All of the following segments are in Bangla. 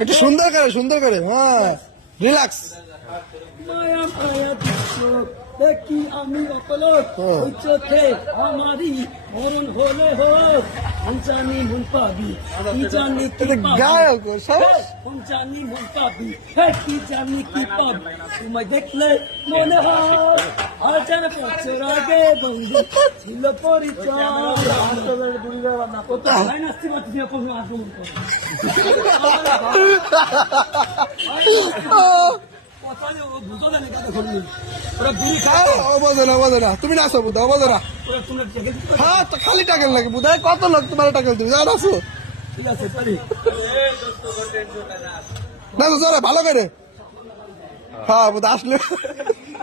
একটু সুন্দর করে হ্যাঁ রিল্যাক্স। মায়া মায়া দৃশ্য দেখি আমি অপলক ওই চোখে আমারই মরণ হলে হোক পঞ্চানি মন পাবি কি জানি কি গায়ক পঞ্চানি মন পাবি কি জানি কি পাবি তোমায় দেখলে মনে হয় আর যেন বছর আগে বন্ধু ছিল পরিচয় নাস্তি বাতি দিয়ে কোনো আক্রমণ করে তুমি নাচো বুধা বোঝো না হ্যাঁ তো খালি টাকেল লাগে বুধায় কত লোক তোমার টাকেল তুমি যা নাচো নাচো চলে ভালো করে হ্যাঁ বুধা আসলে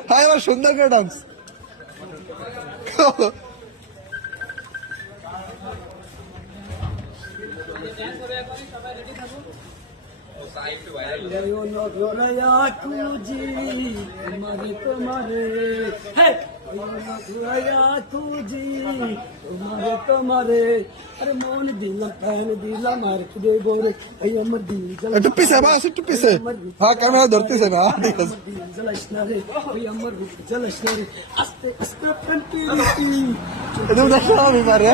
হ্যাঁ এবার সুন্দর করে ডান্স তোমারে আরে মন দিলাম প্যান দিলাম আর খুদে বরে এই আমার দিল একটু পিছে বাস একটু পিছে হ্যাঁ ক্যামেরা ধরতেছে না ঠিক আছে জ্বালাস না রে ওই আমার বুক জ্বালাস না রে আস্তে আস্তে প্যান্টি এটা দেখো আমি পারে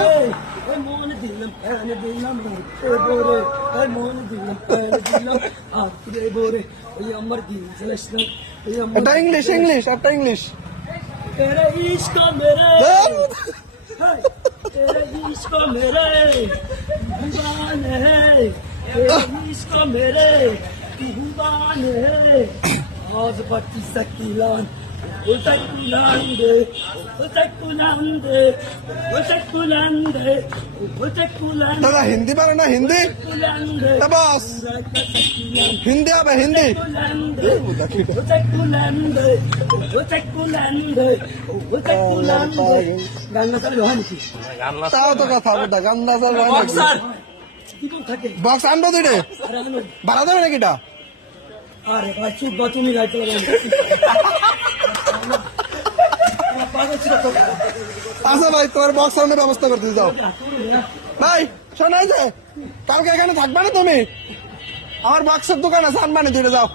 মন দিলাম প্যান দিলাম বরে মন দিলাম প্যান দিলাম আর খুদে বরে ওই আমার দিল জ্বালাস না ওই আমার এটা ইংলিশ একটা ইংলিশ तेरा इश्क मेरे तेरा इश्क मेरे दीवान है तेरा इश्क मेरे दीवान है आज बाकी सकीलान দাদা হিন্দি পারে না হিন্দি বস হিন্দি হবে হিন্দি তাও তো কথা হবে গান না বক্স আনবো তুই ভাড়া দেবে নাকি এটা আরে ভাই চুপ বা তুমি গাইতে আচ্ছা ভাই তোমার বক্স সাউন্ডের ব্যবস্থা করতে যাও ভাই শোনাই যে কালকে এখানে থাকবে না তুমি আমার বক্সের দোকান আছে আনবানি দিয়ে যাও